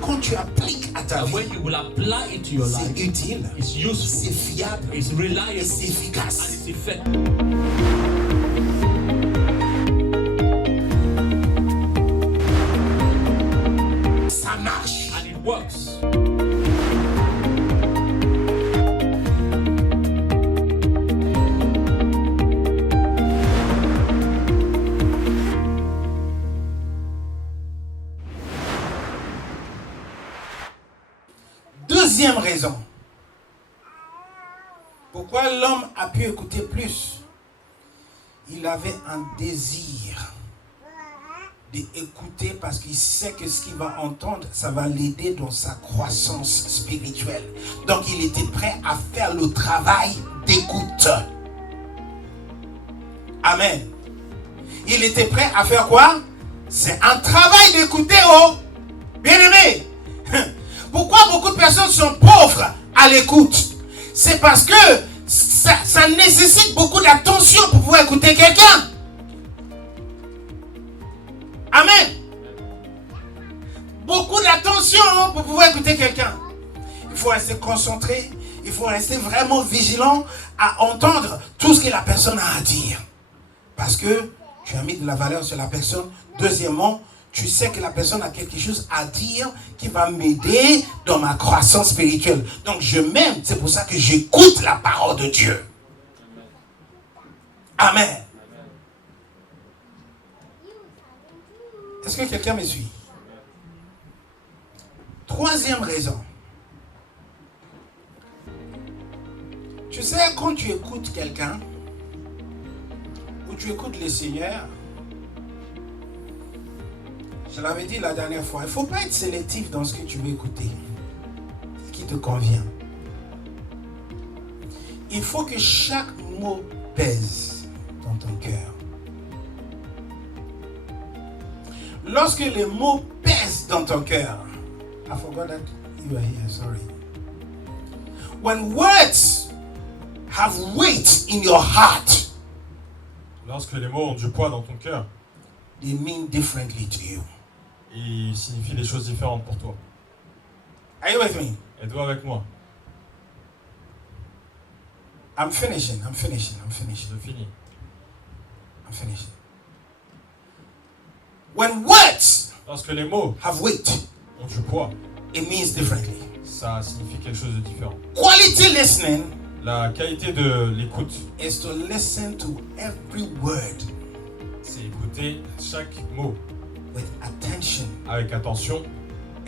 Quand tu appliques à ta vie, when you will apply it to your c'est life, utile, it's c'est useful, fiable, it's reliable, et c'est and efficace. it's effective. Ça marche. And it works. Deuxième raison. Pourquoi l'homme a pu écouter plus? Il avait un désir d'écouter parce qu'il sait que ce qu'il va entendre, ça va l'aider dans sa croissance spirituelle. Donc il était prêt à faire le travail d'écoute. Amen. Il était prêt à faire quoi? C'est un travail d'écouter, oh bien-aimé. Pourquoi beaucoup de personnes sont pauvres à l'écoute? C'est parce que ça nécessite beaucoup d'attention pour pouvoir écouter quelqu'un. Amen. Beaucoup d'attention pour pouvoir écouter quelqu'un. Il faut rester concentré. Il faut rester vraiment vigilant à entendre tout ce que la personne a à dire. Parce que tu as mis de la valeur sur la personne. Deuxièmement, tu sais que la personne a quelque chose à dire qui va m'aider dans ma croissance spirituelle. Donc je m'aime, c'est pour ça que j'écoute la parole de Dieu. Amen. Est-ce que quelqu'un me suit? Troisième raison. Tu sais, quand tu écoutes quelqu'un, ou tu écoutes le Seigneur, je l'avais dit la dernière fois, il ne faut pas être sélectif dans ce que tu veux écouter, ce qui te convient. Il faut que chaque mot pèse dans ton cœur. Lorsque les mots pèsent dans ton cœur, I forgot that you are here, sorry. When words have weight in your heart, lorsque les mots ont du poids dans ton cœur, they mean differently to you. ils signifient des choses différentes pour toi. Are you with me? Êtes-vous avec moi? I'm finishing. Je finis. When words Lorsque les mots have weight, ont du poids, it means differently. ça signifie quelque chose de différent. Quality listening La qualité de l'écoute, is to listen to every word c'est écouter chaque mot with attention avec attention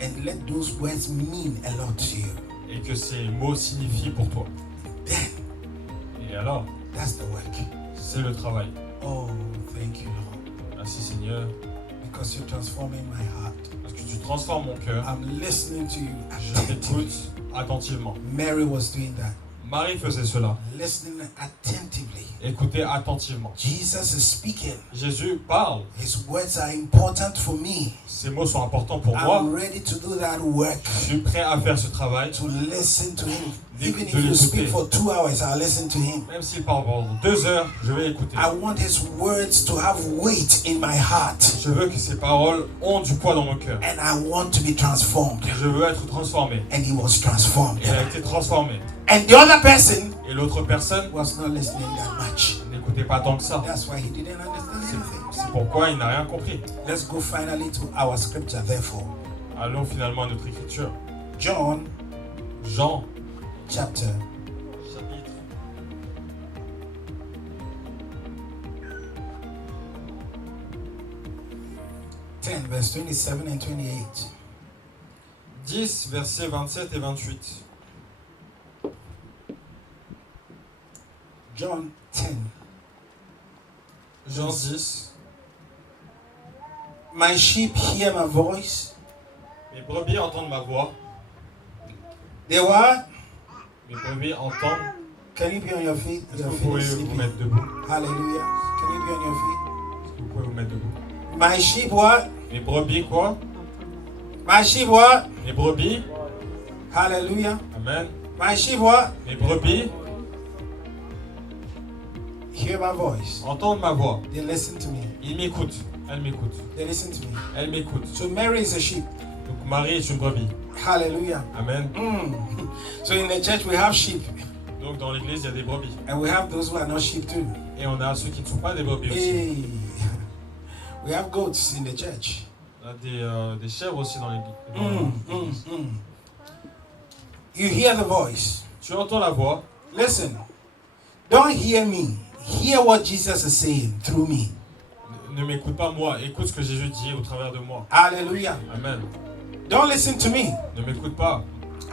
and let those words mean a lot to you. et que ces mots signifient pour toi. Then, Et alors, that's the work. c'est le travail. Oh, thank you, Lord. Merci Seigneur, Because you're transforming my heart. parce que tu transformes mon cœur. I'm listening to you Je attentively. t'écoute attentivement. Mary was doing that. Marie faisait cela. Listening attentively. Écoutez attentivement. Jesus is speaking. Jésus parle. His words are important for me. Ces mots sont importants pour moi. I'm ready to do that work. Je suis prêt à faire ce travail. To listen to him. Even if De you l'écouter. speak for 2 hours, I'll listen to him. Même s'il parle pendant 2 heures, je vais écouter. I want his words to have weight in my heart. Je veux que ces paroles ont du poids dans mon cœur. And I want to be transformed. Je veux être transformé. And he was transformed. Il a été transformé. And the other person Et l'autre personne was not listening that much. n'écoutait pas tant que ça. That's why he didn't understand anything. C'est pourquoi il n'a rien compris. Let's go finally to our scripture, therefore. Allons finalement à notre écriture. John Jean, chapter chapitre 10, verse 27 and 28. 10, versets 27 et 28. John 10. Jean 10. My sheep hear my voice. Mes brebis entendent ma voix. They what? Mes brebis entendent. Can you be on your feet? Est-ce que Your vous feet are pouvez vous sleeping. mettre debout? Hallelujah. Can you be on your feet? Est-ce que vous pouvez vous mettre debout? My sheep what? Mes brebis quoi? My sheep what? Mes brebis. Hallelujah. Amen. My sheep what? Mes brebis hear my voice, entendent ma voix. they listen to me. Ils m'écoutent. Elle m'écoute. They listen to me. Elle m'écoute. So Mary is a sheep. Donc Marie est une brebis. Hallelujah. Amen. So in the church we have sheep, Donc dans l'église, il y a des brebis. and we have those who are not sheep too. Et on a ceux qui ne sont pas des brebis aussi. Hey, we have goats in the church. On a des chèvres aussi dans l'église. You hear the voice. Tu entends la voix. Listen, don't hear me. Hear what Jesus is saying through me. Ne m'écoute pas moi. Écoute ce que Jésus dit au travers de moi. Hallelujah. Amen. Don't listen to me. Ne m'écoute pas.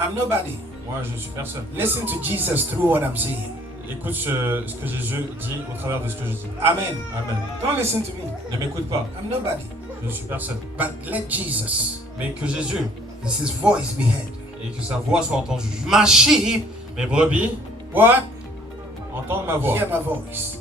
I'm nobody. Moi, je suis personne. Listen to Jesus through what I'm saying. Écoute ce que Jésus dit au travers de ce que je dis. Amen. Amen. Don't listen to me. Ne m'écoute pas. I'm nobody. Je suis personne. But let Jesus, Mais que Jésus let his voice be heard. et que sa voix soit entendue. My sheep, Mes brebis what? entendent ma voix. Hear my voice.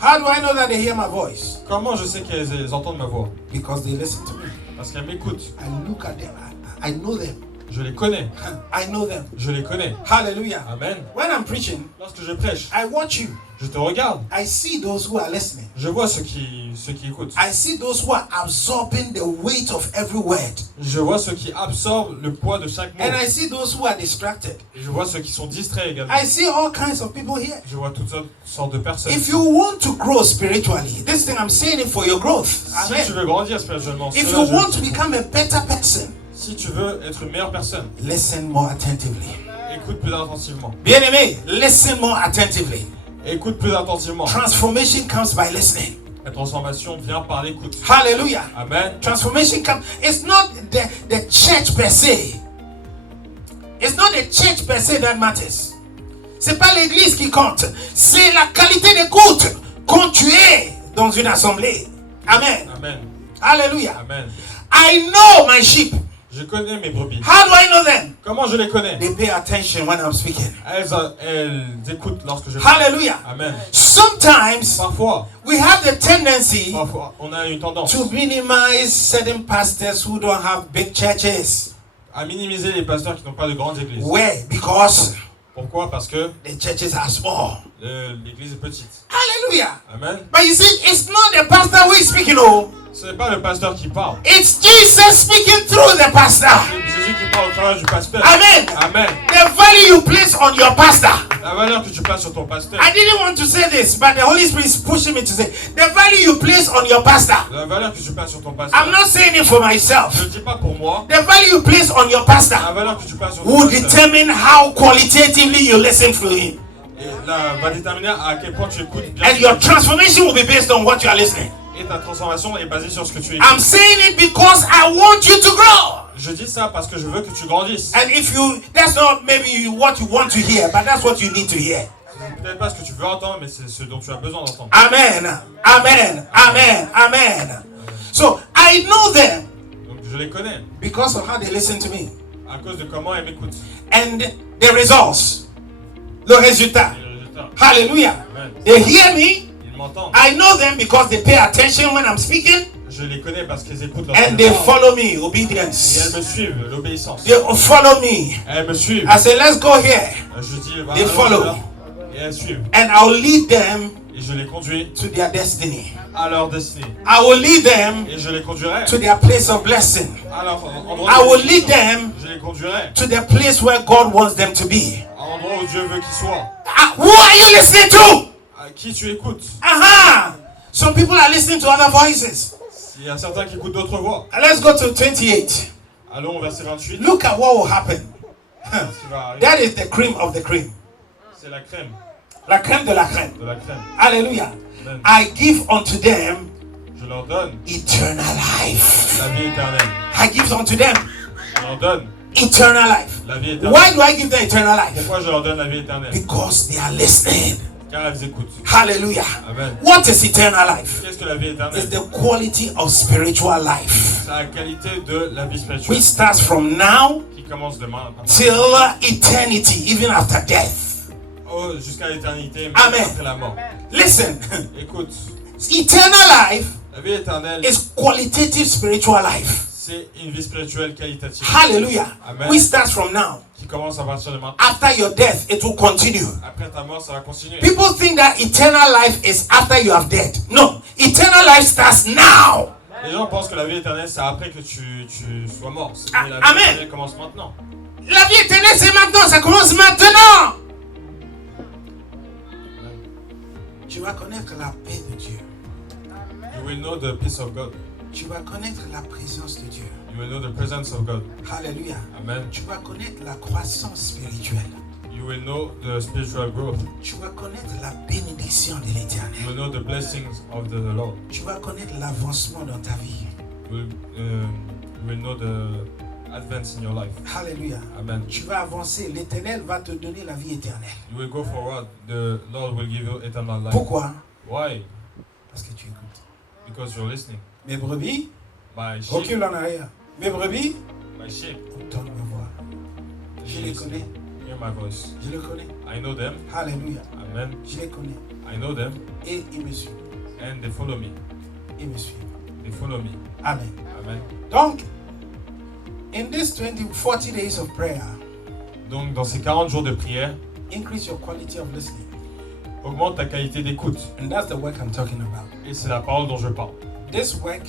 How do I know that they hear my voice? Comment je sais qu'elles entendent ma voix? Because they listen to me. Parce qu'elles m'écoutent. I look at them. I know them. Je les connais. I know them. Je les connais. Hallelujah. Amen. When I'm preaching, Lorsque je prêche, I watch you. je te regarde. I see those who are listening. Je vois ceux qui écoutent. I see those who are absorbing the weight of every word. Je vois ceux qui absorbent le poids de chaque mot. And I see those who are distracted. Et je vois ceux qui sont distraits également. I see all kinds of people here. Je vois toutes sortes de personnes. If you want to grow spiritually, this thing I'm saying it for your growth. Si tu Amen. veux grandir spirituellement, If cela, you want to become a better person, si tu veux être une meilleure personne, listen more attentively. écoute plus attentivement. Bien-aimé, listen more attentively. Écoute plus attentivement. Transformation comes by listening. La transformation vient par l'écoute. Hallelujah. Amen. Transformation comes. It's not the church per se. It's not the church per se that matters. C'est pas l'église qui compte. C'est la qualité d'écoute quand tu es dans une assemblée. Amen. Amen. Hallelujah. Amen. I know my sheep. Je connais mes brebis. How do I know them? Comment je les connais? They pay attention when I'm speaking. Elles écoutent lorsque je parle. Hallelujah. Amen. Sometimes Parfois, we have the tendency on a une tendance to minimize certain pastors who don't have big churches. à minimiser les pasteurs qui n'ont pas de grandes églises. Why? Because Pourquoi? Parce que the churches are small. l'église est petite. Hallelujah. Amen. But you see, it's not the pastor who is speaking, oh. Ce n'est pas le pasteur qui parle. It's Jesus speaking through the pastor. C'est Jésus qui parle au travers du pasteur. Amen. Amen. The value you place on your pastor. La valeur que tu places sur ton pasteur. I didn't want to say this, but the Holy Spirit is pushing me to say the value you place on your pastor. La valeur que tu places sur ton pasteur. I'm not saying it for myself. Je ne dis pas pour moi. The value you place on your pastor La valeur que tu places sur ton will pasteur. determine how qualitatively you listen to him. Et là, va déterminer à quel point tu écoutes bien. And your transformation will be based on what you are listening. Et ta transformation est basée sur ce que tu écoutes. I'm saying it because I want you to grow. Je dis ça parce que je veux que tu grandisses. And if you, that's not maybe what you want to hear, but that's what you need to hear. C'est peut-être pas ce que tu veux entendre, mais c'est ce dont tu as besoin d'entendre. Amen. Amen. Amen. Amen. So I know them Donc je les connais because of how they listen to me. à cause de comment elles m'écoutent. And the results, le résultat. Et le résultat, Hallelujah. Amen. They hear me. Ils m'entendent. I know them because they pay attention when I'm speaking. Je les connais parce qu'elles écoutent leur And they parole. follow me, Et obedience. elles me suivent, l'obéissance. They follow me. Elles me suivent. I say, let's go here. Je dis, va, They allons follow. là. Et elles suivent. And I'll lead them Et je les conduis to their destiny. à leur destinée. I will lead them Et je les conduirai to their place of blessing. à leur endroit I de will lead bénédiction. them Je les conduirai to the place where God wants them to be. à l'endroit où Dieu veut qu'ils soient. Who are you listening to? À qui tu écoutes? Aha! Some people are listening to other voices. Il y a certains qui écoutent d'autres voix. Let's go to 28. Allons au verset 28. Look at what will happen. Ce qui va arriver, That is the cream of the cream. c'est la crème La crème de la crème. de la crème. Hallelujah. Amen. I give unto them Je leur donne eternal life. la vie éternelle. I give unto them Je leur donne eternal life. la vie éternelle. Why do I give them eternal life? Pourquoi je leur donne la vie éternelle? Because they are listening. Car elles écoutent. Hallelujah. Amen. What is eternal life? Qu'est-ce que la vie It's éternelle? the quality of spiritual life, C'est la qualité de la vie spirituelle which starts from now qui commence demain till eternity, even after death. jusqu'à l'éternité, même Amen. après la mort. Listen, Écoute, eternal life la vie éternelle, is qualitative spiritual life. C'est une vie spirituelle qualitative. Hallelujah. Amen. We start from now. Qui commence à partir de maintenant. After your death, it will continue. Après ta mort, ça va continuer. People think that eternal life is after you have dead. No, eternal life starts now. Les gens pensent que la vie éternelle, c'est après que tu sois mort. Mais la vie Amen. éternelle commence maintenant. La vie éternelle, c'est maintenant. Ça commence maintenant. Tu vas connaître la paix de Dieu. You will know the peace of God. Tu vas connaître la présence de Dieu. You will know the presence of God. Alléluia. Amen. Tu vas connaître la croissance spirituelle. You will know the spiritual growth. Tu vas connaître la bénédiction de You l'Éternel. will know the blessings of the Lord. Tu vas connaître l'avancement dans ta vie. You will know the advance in your life. Alléluia. Amen. Tu vas avancer. L'Éternel va te donner la vie éternelle. You will go forward. The Lord will give you eternal life. Pourquoi? Why? Parce que tu écoutes. Because you're listening. Mes brebis, My sheep, recule en arrière. Mes brebis, my sheep, entendent ma voix. Je les connais. hear my voice. Je les connais. I know them. Alléluia. Amen. Je les connais. I know them, Et ils me suivent. and they follow me. Ils me suivent. They follow me. Amen. Amen. Donc, in these 40 days of prayer, Donc, dans ces 40 jours de prière, increase your quality of listening. augmente ta qualité d'écoute. And that's the work I'm talking about. Et c'est la parole dont je parle. This work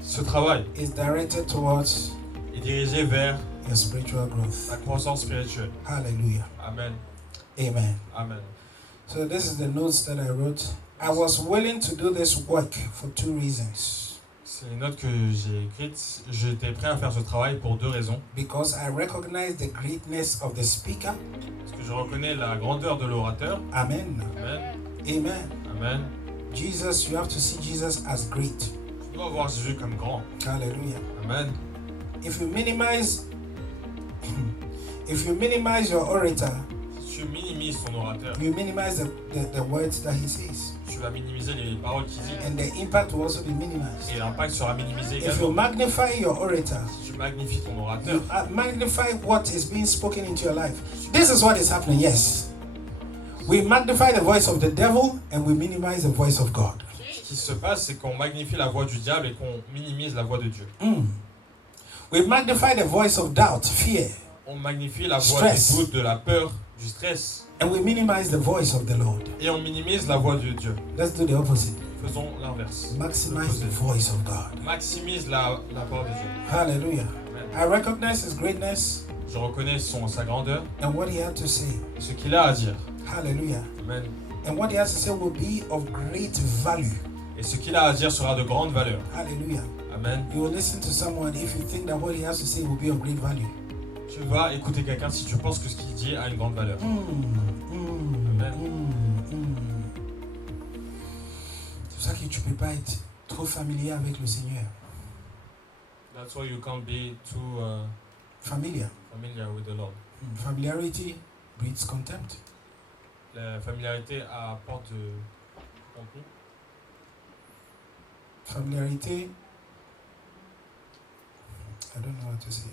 Ce travail is directed towards est dirigé vers your spiritual growth. la croissance spirituelle. Hallelujah. Amen. Amen. Amen. So this is the notes that I wrote. I was willing to do this work for 2 reasons. C'est les notes que j'ai écrites. J'étais prêt à faire ce travail pour 2 raisons. Because I recognize the greatness of the speaker. Parce que je reconnais la grandeur de l'orateur. Amen. Amen. Amen. Amen. Jesus, you have to see Jesus as great. Tu dois voir Jésus comme grand. Hallelujah. Amen. If you minimize your orator, Si tu minimises ton orateur, you minimize the words that he says. tu vas minimiser les paroles qu'il dit. And the impact will also be minimized. Et l'impact sera minimisé If you également. magnify your orator, Si tu magnifies ton you orateur, magnify what is being spoken into your life. This is what is happening, yes. We magnify the voice of the devil and we minimize the voice of God. ce qui se passe, c'est qu'on magnifie la voix du diable et qu'on minimise la voix de Dieu. We magnify the voice of doubt, fear, On magnifie la voix Stress. des doutes, de la peur, du stress. and we minimize the voice of the Lord. Et on minimise la voix de Dieu. Let's do the opposite. Faisons l'inverse. Maximize the L'opposé. voice of God. Maximise la parole de Dieu. Hallelujah. Amen. I recognize his greatness Je reconnais sa grandeur and what he had to say. et ce qu'il a à dire. Hallelujah. Amen. And what he has to say will be of great value. Et ce qu'il a à dire sera de grande valeur. Hallelujah. Amen. You will listen to someone if you think that what he has to say will be of great value. Tu vas écouter quelqu'un si tu penses que ce qu'il dit a une grande valeur. C'est pour ça que tu ne peux pas être trop familier avec le Seigneur. That's why you can't be too Familiar. familiar with the Lord. Familiarity breeds contempt. La familiarité apporte de contenu. Familiarité, I don't know what to say.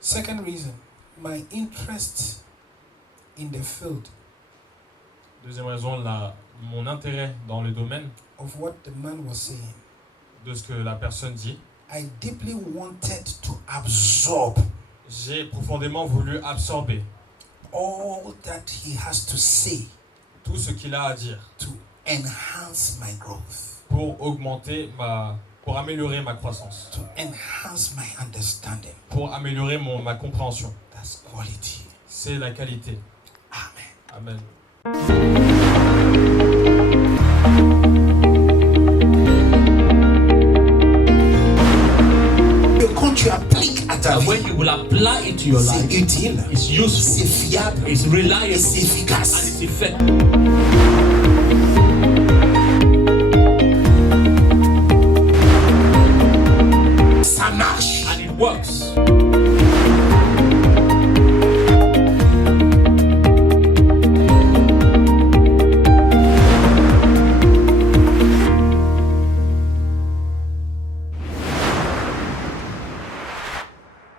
Second reason, my interest in the field Deuxième raison, mon intérêt dans le domaine of what the man was saying. de ce que la personne dit. I deeply wanted to absorb J'ai profondément voulu absorber all that he has to say tout ce qu'il a à dire to enhance my growth, pour améliorer ma croissance, to enhance my understanding. pour améliorer ma compréhension. That's quality. C'est la qualité. Amen. Amen. Quand tu appliques à ta And vie, when you will apply it to your c'est life, utile, it's useful, c'est fiable, it's reliable, et c'est and efficace. it's effective.